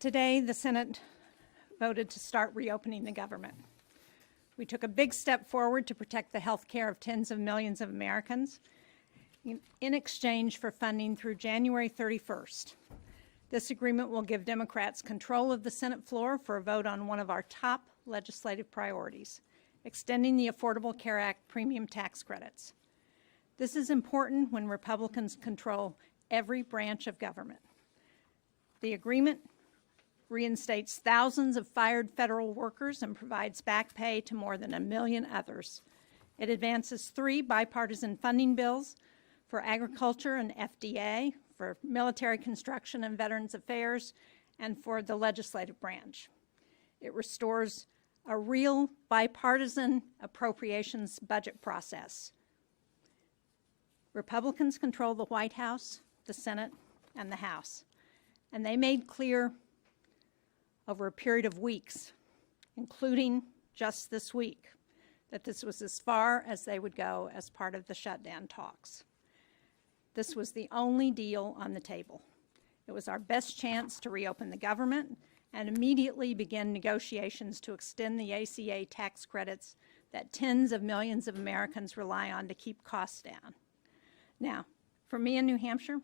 Today, the Senate voted to start reopening the government. We took a big step forward to protect the health care of tens of millions of Americans in exchange for funding through January 31st. This agreement will give Democrats control of the Senate floor for a vote on one of our top legislative priorities, extending the Affordable Care Act premium tax credits. This is important when Republicans control every branch of government. The agreement reinstates thousands of fired federal workers and provides back pay to more than 1 million others. It advances 3 bipartisan funding bills for agriculture and FDA, for military construction and Veterans Affairs, and for the legislative branch. It restores a real bipartisan appropriations budget process. Republicans control the White House, the Senate, and the House, and they made clear over a period of weeks, including just this week, that this was as far as they would go as part of the shutdown talks. This was the only deal on the table. It was our best chance to reopen the government and immediately begin negotiations to extend the ACA tax credits that tens of millions of Americans rely on to keep costs down. Now, for me in New Hampshire,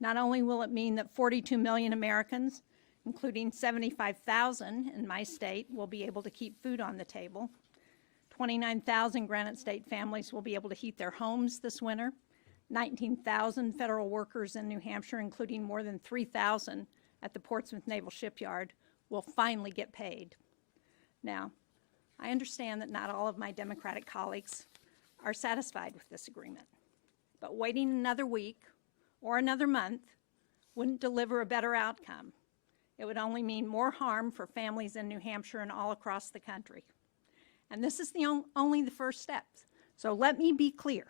not only will it mean that 42 million Americans, including 75,000 in my state, will be able to keep food on the table. 29,000 Granite State families will be able to heat their homes this winter. 19,000 federal workers in New Hampshire, including more than 3,000 at the Portsmouth Naval Shipyard, will finally get paid. Now, I understand that not all of my Democratic colleagues are satisfied with this agreement, but waiting another week or another month wouldn't deliver a better outcome. It would only mean more harm for families in New Hampshire and all across the country. And this is only the first step. So let me be clear.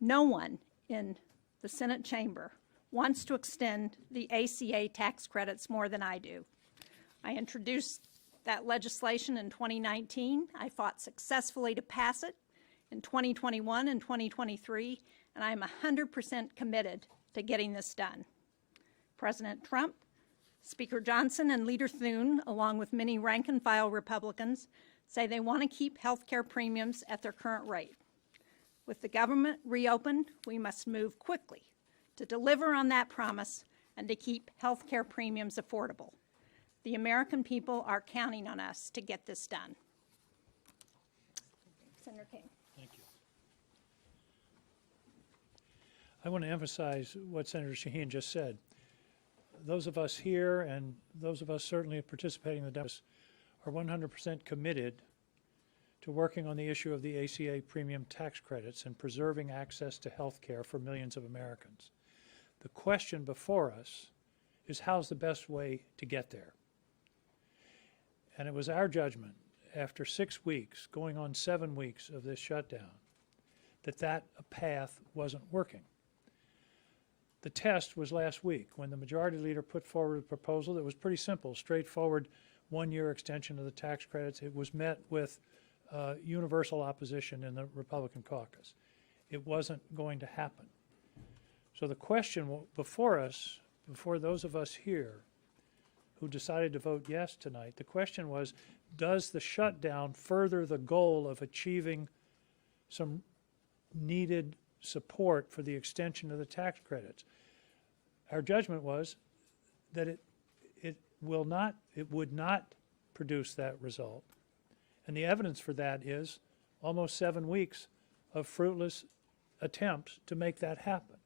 No one in the Senate chamber wants to extend the ACA tax credits more than I do. I introduced that legislation in 2019. I fought successfully to pass it in 2021 and 2023, and I'm 100% committed to getting this done. President Trump, Speaker Johnson, and Leader Thune, along with many rank-and-file Republicans, say they want to keep health care premiums at their current rate. With the government reopened, we must move quickly to deliver on that promise and to keep health care premiums affordable. The American people are counting on us to get this done. Senator King. Thank you. I want to emphasize what Senator Shaheen just said. Those of us here and those of us certainly participating in the Democrats are 100% committed to working on the issue of the ACA premium tax credits and preserving access to health care for millions of Americans. The question before us is how's the best way to get there? And it was our judgment after 6 weeks, going on 7 weeks of this shutdown, that path wasn't working. The test was last week when the Majority Leader put forward a proposal that was pretty simple, straightforward, 1-year extension of the tax credits. It was met with universal opposition in the Republican caucus. It wasn't going to happen. So the question before us, before those of us here who decided to vote yes tonight, the question was, does the shutdown further the goal of achieving some needed support for the extension of the tax credits? Our judgment was that it would not produce that result. And the evidence for that is almost 7 weeks of fruitless attempts to make that happen.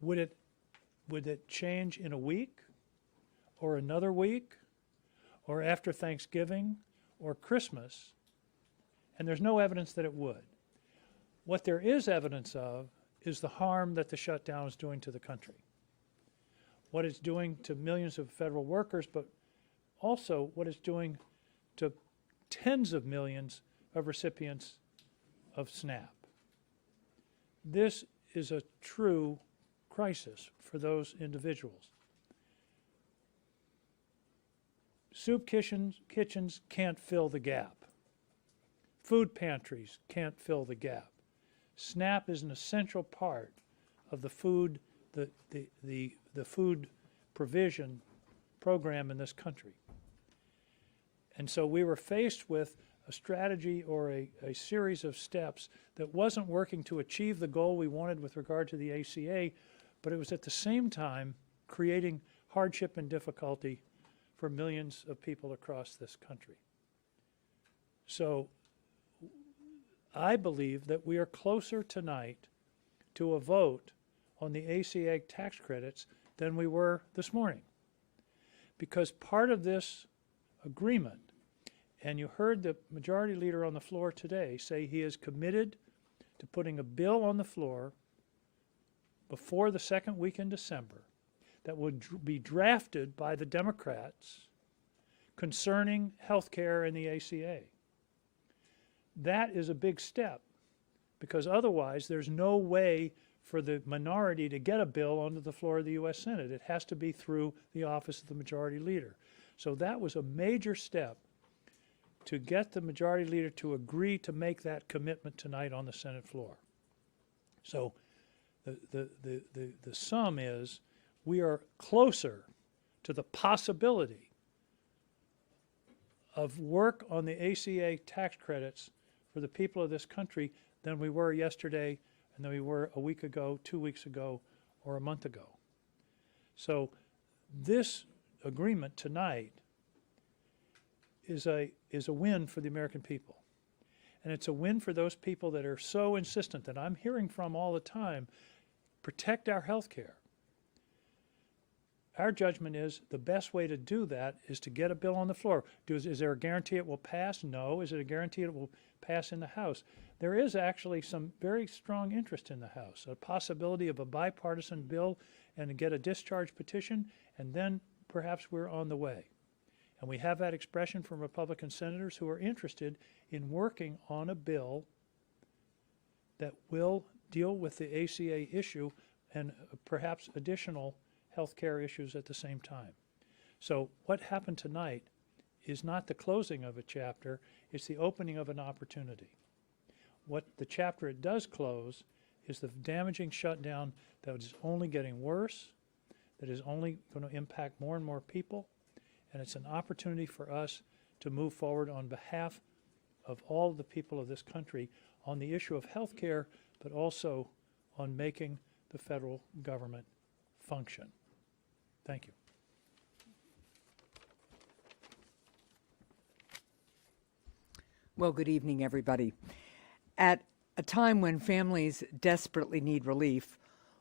Would it change in a week or another week or after Thanksgiving or Christmas? And there's no evidence that it would. What there is evidence of is the harm that the shutdown is doing to the country. What it's doing to millions of federal workers, but also what it's doing to tens of millions of recipients of SNAP. This is a true crisis for those individuals. Soup kitchens can't fill the gap. Food pantries can't fill the gap. SNAP is an essential part of the food, the food provision program in this country. And so we were faced with a strategy or a series of steps that wasn't working to achieve the goal we wanted with regard to the ACA, but it was at the same time creating hardship and difficulty for millions of people across this country. So I believe that we are closer tonight to a vote on the ACA tax credits than we were this morning. Because part of this agreement, and you heard the majority leader on the floor today say he is committed to putting a bill on the floor before the second week in December that would be drafted by the Democrats concerning health care and the ACA. That is a big step, because otherwise there's no way for the minority to get a bill onto the floor of the U.S. Senate. It has to be through the office of the majority leader. So that was a major step to get the majority leader to agree to make that commitment tonight on the Senate floor. So the sum is we are closer to the possibility of work on the ACA tax credits for the people of this country than we were yesterday and than we were a week ago, 2 weeks ago, or a month ago. So this agreement tonight is a win for the American people. And it's a win for those people that are so insistent, that I'm hearing from all the time, protect our health care. Our judgment is the best way to do that is to get a bill on the floor. Is there a guarantee it will pass? No. Is it a guarantee it will pass in the House? There is actually some very strong interest in the House, a possibility of a bipartisan bill and to get a discharge petition, and then perhaps we're on the way. And we have that expression from Republican senators who are interested in working on a bill that will deal with the ACA issue and perhaps additional health care issues at the same time. So what happened tonight is not the closing of a chapter, it's the opening of an opportunity. What the chapter it does close is the damaging shutdown that is only getting worse, that is only going to impact more and more people, and it's an opportunity for us to move forward on behalf of all the people of this country on the issue of health care, but also on making the federal government function. Thank you. Well, good evening, everybody. At a time when families desperately need relief,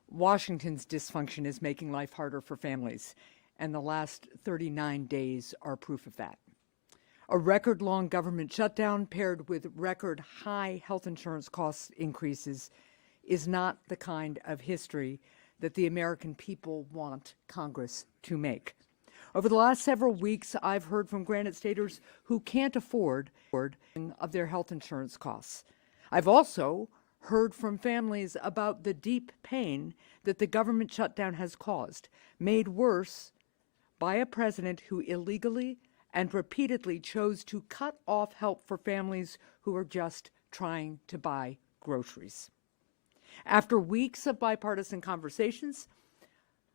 Washington's dysfunction is making life harder for families, and the last 39 days are proof of that. A record-long government shutdown paired with record-high health insurance cost increases is not the kind of history that the American people want Congress to make. Over the last several weeks, I've heard from Granite Staters who can't afford of their health insurance costs. I've also heard from families about the deep pain that the government shutdown has caused, made worse by a president who illegally and repeatedly chose to cut off help for families who are just trying to buy groceries. After weeks of bipartisan conversations,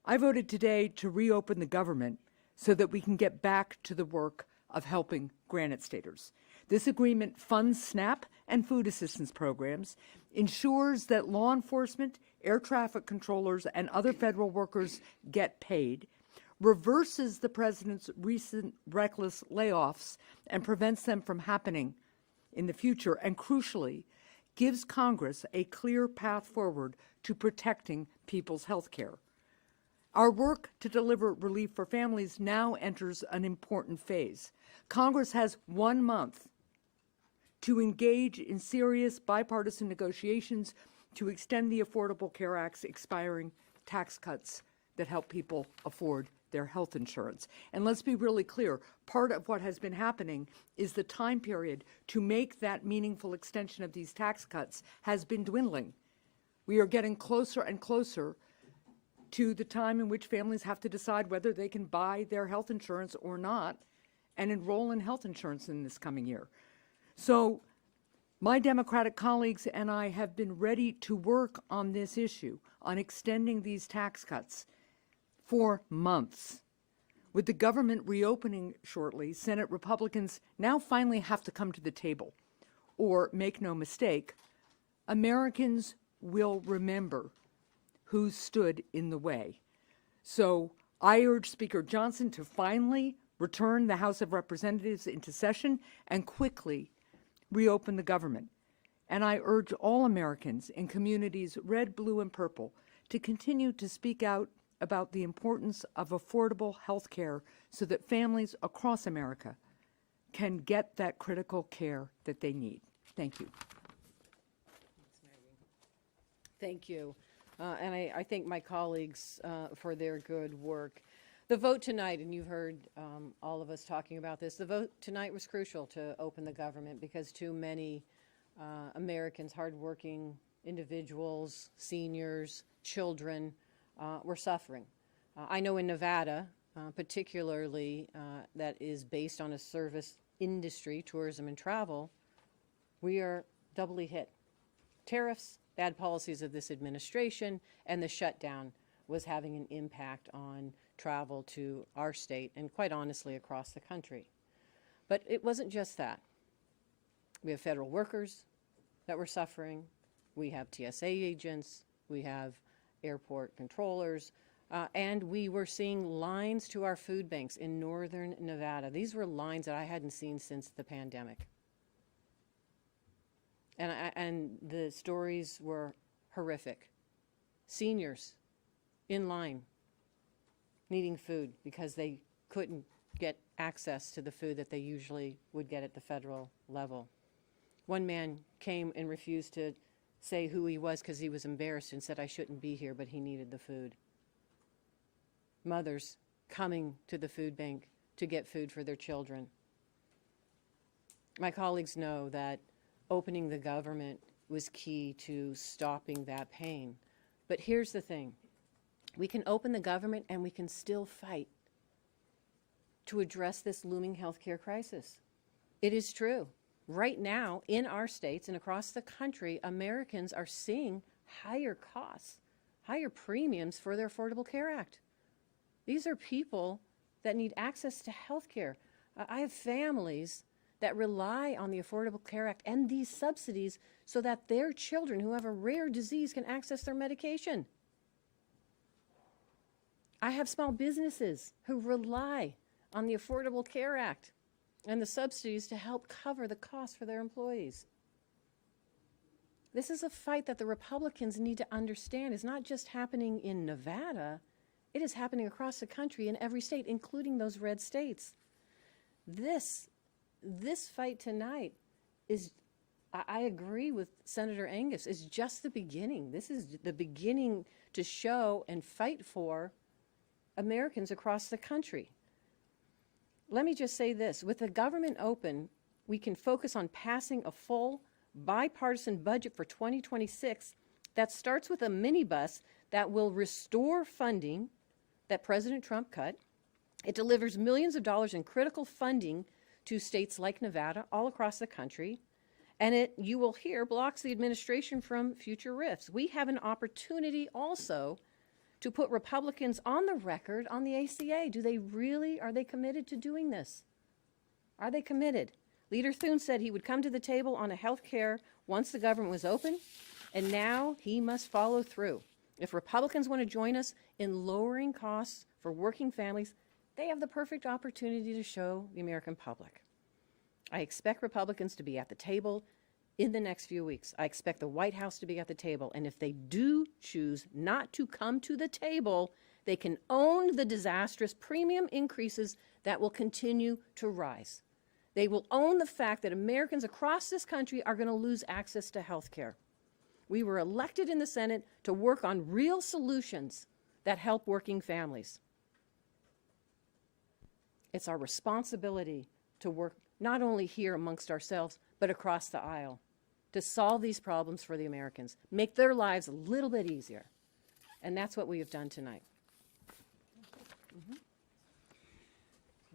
I voted today to reopen the government so that we can get back to the work of helping Granite Staters. This agreement funds SNAP and food assistance programs, ensures that law enforcement, air traffic controllers, and other federal workers get paid, reverses the president's recent reckless layoffs and prevents them from happening in the future, and crucially, gives Congress a clear path forward to protecting people's health care. Our work to deliver relief for families now enters an important phase. Congress has 1 month to engage in serious bipartisan negotiations to extend the Affordable Care Act's expiring tax cuts that help people afford their health insurance. And let's be really clear, part of what has been happening is the time period to make that meaningful extension of these tax cuts has been dwindling. We are getting closer and closer to the time in which families have to decide whether they can buy their health insurance or not and enroll in health insurance in this coming year. So my Democratic colleagues and I have been ready to work on this issue, on extending these tax cuts for months. With the government reopening shortly, Senate Republicans now finally have to come to the table. Or, make no mistake, Americans will remember who stood in the way. So I urge Speaker Johnson to finally return the House of Representatives into session and quickly reopen the government. And I urge all Americans in communities red, blue, and purple to continue to speak out about the importance of affordable health care so that families across America can get that critical care that they need. Thank you. Thank you. And I thank my colleagues for their good work. The vote tonight, and you've heard all of us talking about this, the vote tonight was crucial to open the government because too many Americans, hardworking individuals, seniors, children, were suffering. I know in Nevada, particularly that is based on a service industry, tourism and travel, we are doubly hit. Tariffs, bad policies of this administration, and the shutdown was having an impact on travel to our state and quite honestly across the country. But it wasn't just that. We have federal workers that were suffering. We have TSA agents. We have airport controllers. And we were seeing lines to our food banks in northern Nevada. These were lines that I hadn't seen since the pandemic. And the stories were horrific. Seniors in line needing food because they couldn't get access to the food that they usually would get at the federal level. One man came and refused to say who he was because he was embarrassed and said, I shouldn't be here, but he needed the food. Mothers coming to the food bank to get food for their children. My colleagues know that opening the government was key to stopping that pain. But here's the thing. We can open the government and we can still fight to address this looming healthcare crisis. It is true. Right now, in our states and across the country, Americans are seeing higher costs, higher premiums for their Affordable Care Act. These are people that need access to health care. I have families that rely on the Affordable Care Act and these subsidies so that their children who have a rare disease can access their medication. I have small businesses who rely on the Affordable Care Act and the subsidies to help cover the costs for their employees. This is a fight that the Republicans need to understand is not just happening in Nevada, it is happening across the country in every state, including those red states. This fight tonight is, I agree with Senator Angus, is just the beginning. This is the beginning to show and fight for Americans across the country. Let me just say this. With the government open, we can focus on passing a full bipartisan budget for 2026 that starts with a minibus that will restore funding that President Trump cut. It delivers millions of dollars in critical funding to states like Nevada, all across the country, and it, you will hear, blocks the administration from future rifts. We have an opportunity also to put Republicans on the record on the ACA. Are they committed to doing this? Are they committed? Leader Thune said he would come to the table on a health care once the government was open, and now he must follow through. If Republicans want to join us in lowering costs for working families, they have the perfect opportunity to show the American public. I expect Republicans to be at the table in the next few weeks. I expect the White House to be at the table. And if they do choose not to come to the table, they can own the disastrous premium increases that will continue to rise. They will own the fact that Americans across this country are going to lose access to health care. We were elected in the Senate to work on real solutions that help working families. It's our responsibility to work not only here amongst ourselves, but across the aisle to solve these problems for the Americans, make their lives a little bit easier. And that's what we have done tonight.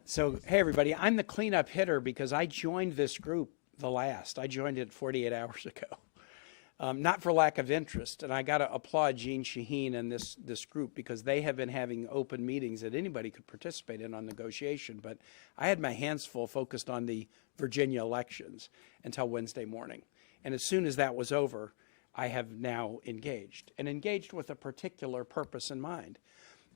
So, hey, everybody, I'm the cleanup hitter because I joined this group I joined it 48 hours ago. not for lack of interest. And I got to applaud Jean Shaheen and this group, because they have been having open meetings that anybody could participate in on negotiation. But I had my hands full focused on the Virginia elections until Wednesday morning. And as soon as that was over, I have now engaged, and engaged with a particular purpose in mind.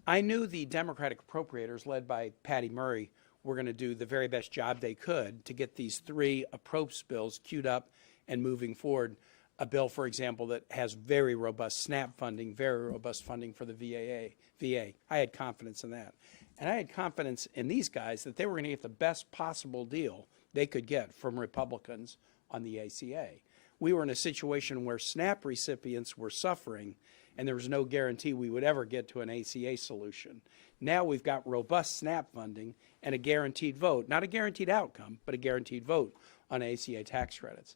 I knew the Democratic appropriators, led by Patty Murray, were going to do the very best job they could to get these 3 approach bills queued up and moving forward. A bill, for example, that has very robust SNAP funding, very robust funding for the VA. I had confidence in that. And I had confidence in these guys that they were going to get the best possible deal they could get from Republicans on the ACA. We were in a situation where SNAP recipients were suffering, and there was no guarantee we would ever get to an ACA solution. Now we've got robust SNAP funding and a guaranteed vote, not a guaranteed outcome, but a guaranteed vote on ACA tax credits.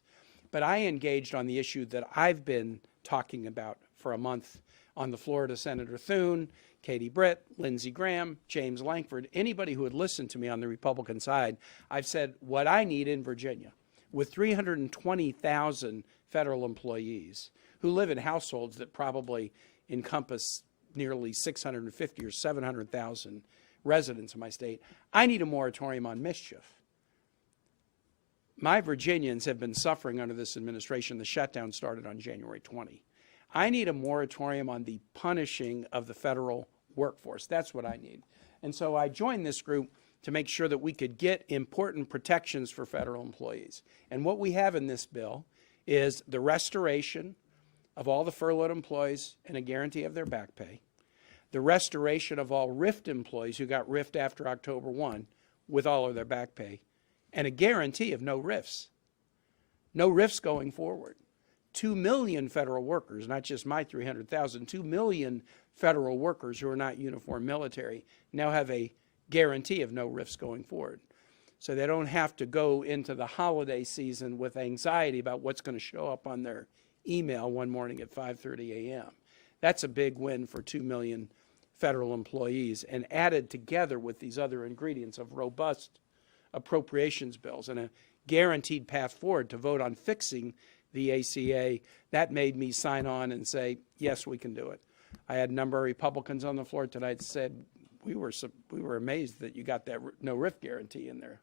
But I engaged on the issue that I've been talking about for a month on the floor to Senator Thune, Katie Britt, Lindsey Graham, James Lankford, anybody who had listened to me on the Republican side. I've said what I need in Virginia, with 320,000 federal employees who live in households that probably encompass nearly 650 or 700,000 residents in my state, I need a moratorium on mischief. My Virginians have been suffering under this administration. The shutdown started on January 20. I need a moratorium on the punishing of the federal workforce. That's what I need. And so I joined this group to make sure that we could get important protections for federal employees. And what we have in this bill is the restoration of all the furloughed employees and a guarantee of their back pay, the restoration of all RIFT employees who got RIFT after October 1 with all of their back pay, and a guarantee of no RIFs. No RIFs going forward. 2 million federal workers, not just my 300,000, 2 million federal workers who are not uniformed military now have a guarantee of no RIFs going forward. So they don't have to go into the holiday season with anxiety about what's going to show up on their email one morning at 5:30 a.m. That's a big win for 2 million federal employees, and added together with these other ingredients of robust appropriations bills and a guaranteed path forward to vote on fixing the ACA, that made me sign on and say, yes, we can do it. I had a number of Republicans on the floor tonight said, we were amazed that you got that no RIF guarantee in there.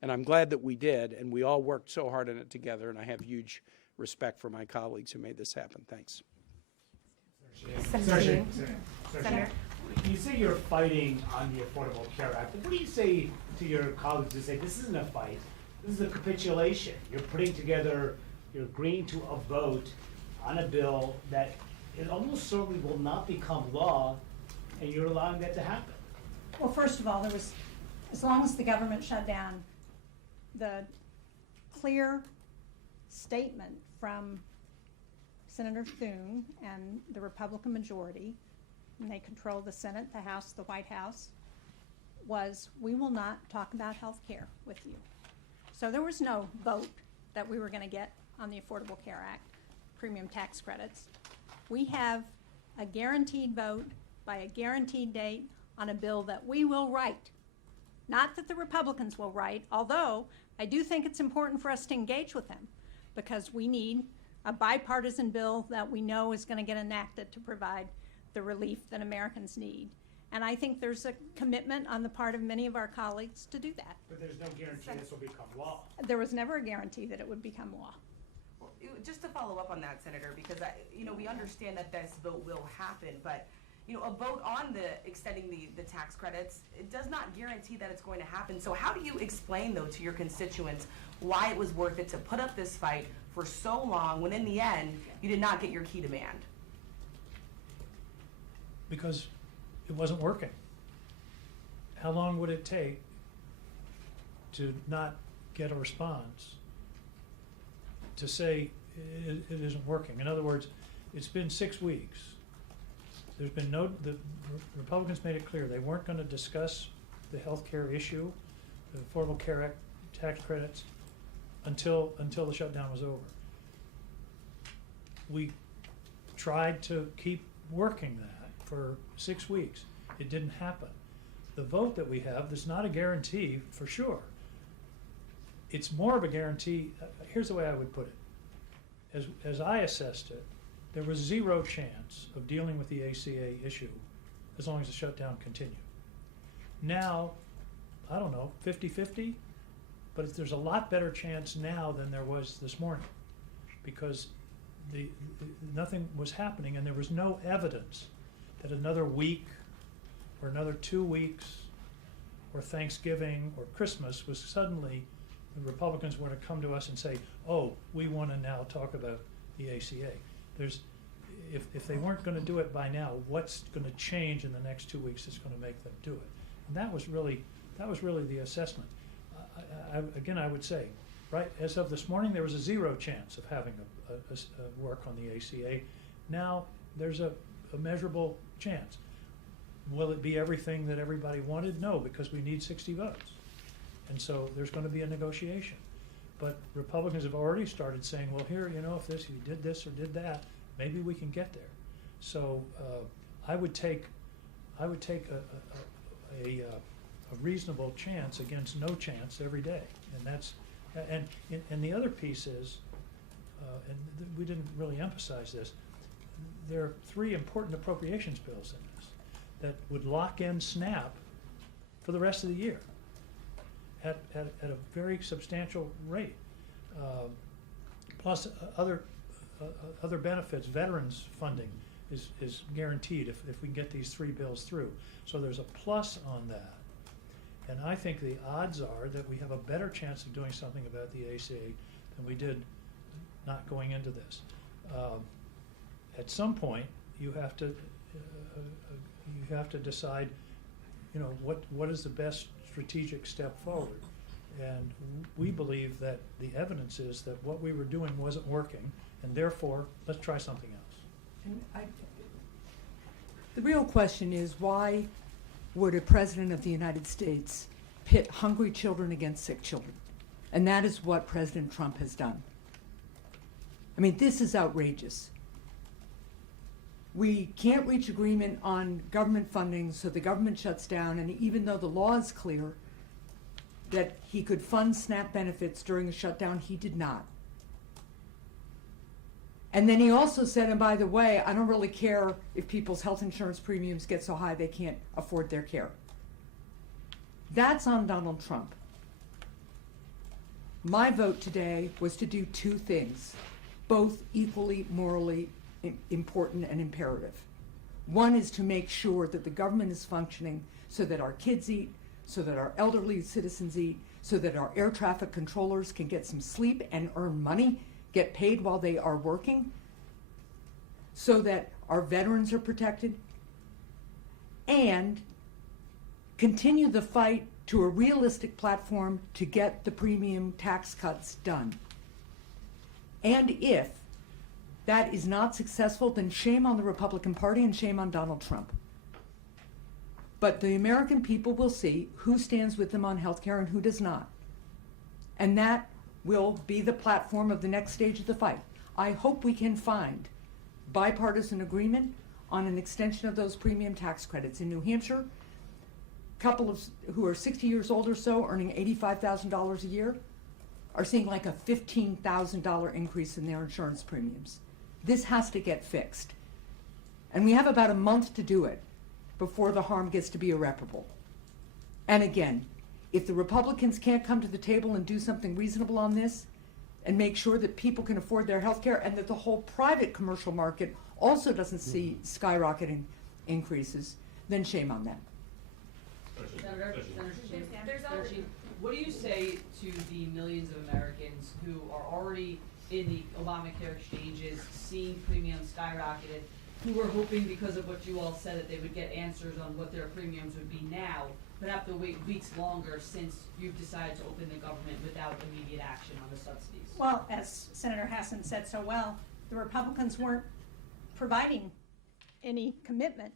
And I'm glad that we did, and we all worked so hard on it together, and I have huge respect for my colleagues who made this happen. Thanks. Senator, you say you're fighting on the Affordable Care Act. What do you say to your colleagues who say this isn't a fight, this is a capitulation? You're putting together, you're agreeing to a vote on a bill that it almost certainly will not become law, and you're allowing that to happen. Well, first of all, there was, as long as the government shut down, the clear statement from Senator Thune and the Republican majority, and they control the Senate, the House, the White House, was we will not talk about health care with you. So there was no vote that we were going to get on the Affordable Care Act, premium tax credits. We have a guaranteed vote by a guaranteed date on a bill that we will write. Not that the Republicans will write, although I do think it's important for us to engage with them, because we need a bipartisan bill that we know is going to get enacted to provide the relief that Americans need. And I think there's a commitment on the part of many of our colleagues to do that. But there's no guarantee this will become law. There was never a guarantee that it would become law. Well, just to follow up on that, Senator, because we understand that this vote will happen, but a vote on the extending the tax credits, it does not guarantee that it's going to happen. So how do you explain, though, to your constituents why it was worth it to put up this fight for so long when in the end you did not get your key demand? Because it wasn't working. How long would it take to not get a response to say it isn't working? In other words, it's been 6 weeks. There's been the Republicans made it clear they weren't going to discuss the health care issue, the Affordable Care Act tax credits, until the shutdown was over. We tried to keep working that for 6 weeks. It didn't happen. The vote that we have is not a guarantee for sure. It's more of a guarantee. Here's the way I would put it. as I assessed it, there was zero chance of dealing with the ACA issue as long as the shutdown continued. Now, I don't know, 50-50, but there's a lot better chance now than there was this morning, because nothing was happening, and there was no evidence that another week or another 2 weeks or Thanksgiving or Christmas was suddenly the Republicans were to come to us and say, oh, we want to now talk about the ACA. If they weren't going to do it by now, what's going to change in the next 2 weeks that's going to make them do it? And that was really the assessment. Again, I would say, right, as of this morning, there was a zero chance of having a work on the ACA. Now there's a measurable chance. Will it be everything that everybody wanted? No, because we need 60 votes. And so there's going to be a negotiation. But Republicans have already started saying, well, here, you know, if you did this or did that, maybe we can get there. So I would take a reasonable chance against no chance every day. And that's and the other piece is, we didn't really emphasize this, there are 3 important appropriations bills in this that would lock in SNAP for the rest of the year at a very substantial rate. Plus other benefits, veterans funding is guaranteed if we can get these 3 bills through. So there's a plus on that. And I think the odds are that we have a better chance of doing something about the ACA than we did not going into this. At some point, you have to decide, you know, what is the best strategic step forward. And we believe that the evidence is that what we were doing wasn't working, and therefore, let's try something else. And the real question is, why would a president of the United States pit hungry children against sick children? And that is what President Trump has done. I mean, this is outrageous. We can't reach agreement on government funding, so the government shuts down, and even though the law is clear that he could fund SNAP benefits during a shutdown, he did not. And then he also said, and by the way, I don't really care if people's health insurance premiums get so high they can't afford their care. That's on Donald Trump. My vote today was to do 2 things, both equally morally important and imperative. One is to make sure that the government is functioning so that our kids eat, so that our elderly citizens eat, so that our air traffic controllers can get some sleep and earn money, get paid while they are working, so that our veterans are protected, and continue the fight to a realistic platform to get the premium tax cuts done. And if that is not successful, then shame on the Republican Party and shame on Donald Trump. But the American people will see who stands with them on health care and who does not. And that will be the platform of the next stage of the fight. I hope we can find bipartisan agreement on an extension of those premium tax credits. In New Hampshire, couples who are 60 years old or so, earning $85,000 a year, are seeing like a $15,000 increase in their insurance premiums. This has to get fixed. And we have about a month to do it before the harm gets to be irreparable. And again, if the Republicans can't come to the table and do something reasonable on this and make sure that people can afford their health care and that the whole private commercial market also doesn't see skyrocketing increases, then shame on them. Senator Sheen, what do you say to the millions of Americans who are already in the Obamacare exchanges, seeing premiums skyrocketed, who were hoping because of what you all said that they would get answers on what their premiums would be now, but have to wait weeks longer since you've decided to open the government without immediate action on the subsidies? Well, as Senator Hassan said so well, the Republicans weren't providing any commitment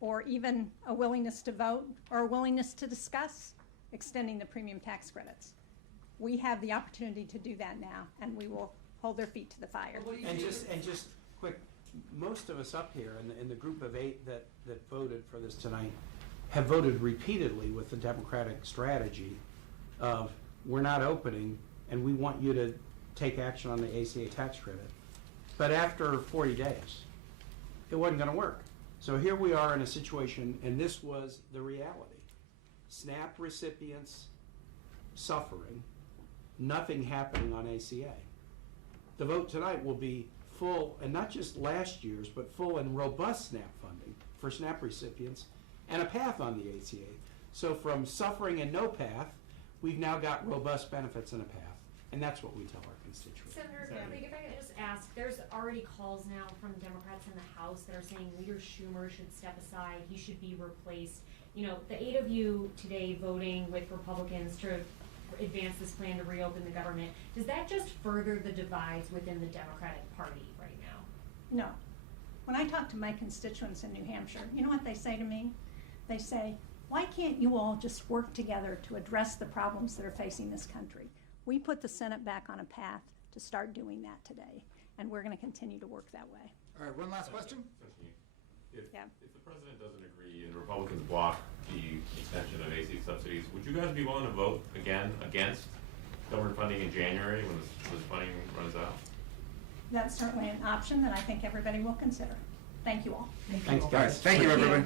or even a willingness to vote or a willingness to discuss extending the premium tax credits. We have the opportunity to do that now, and we will hold their feet to the fire. And just quick, most of us up here in the group of 8 that voted for this tonight have voted repeatedly with the Democratic strategy of we're not opening and we want you to take action on the ACA tax credit. but after 40 days, it wasn't going to work. So here we are in a situation, and this was the reality. SNAP recipients suffering, nothing happening on ACA. The vote tonight will be full, and not just last year's, but full and robust SNAP funding for SNAP recipients and a path on the ACA. So from suffering and no path, we've now got robust benefits and a path, and that's what we tell our constituents. Senator, if I could just ask, there's already calls now from Democrats in the House that are saying Leader Schumer should step aside, he should be replaced. You know, the 8 of you today voting with Republicans to advance this plan to reopen the government, does that just further the divides within the Democratic Party right now? No. When I talk to my constituents in New Hampshire, you know what they say to me? They say, why can't you all just work together to address the problems that are facing this country? We put the Senate back on a path to start doing that today, and we're going to continue to work that way. All right, one last question. If Yeah. the president doesn't agree and the Republicans block the extension of AC subsidies, would you guys be willing to vote again against government funding in January when this funding runs out? That's certainly an option that I think everybody will consider. Thank you all. Thanks, All right, guys. thank you, everybody.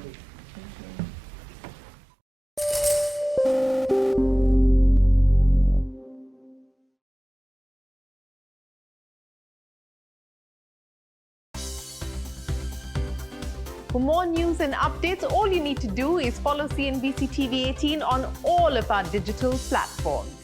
For more news and updates, all you need to do is follow CNBC TV 18 on all of our digital platforms.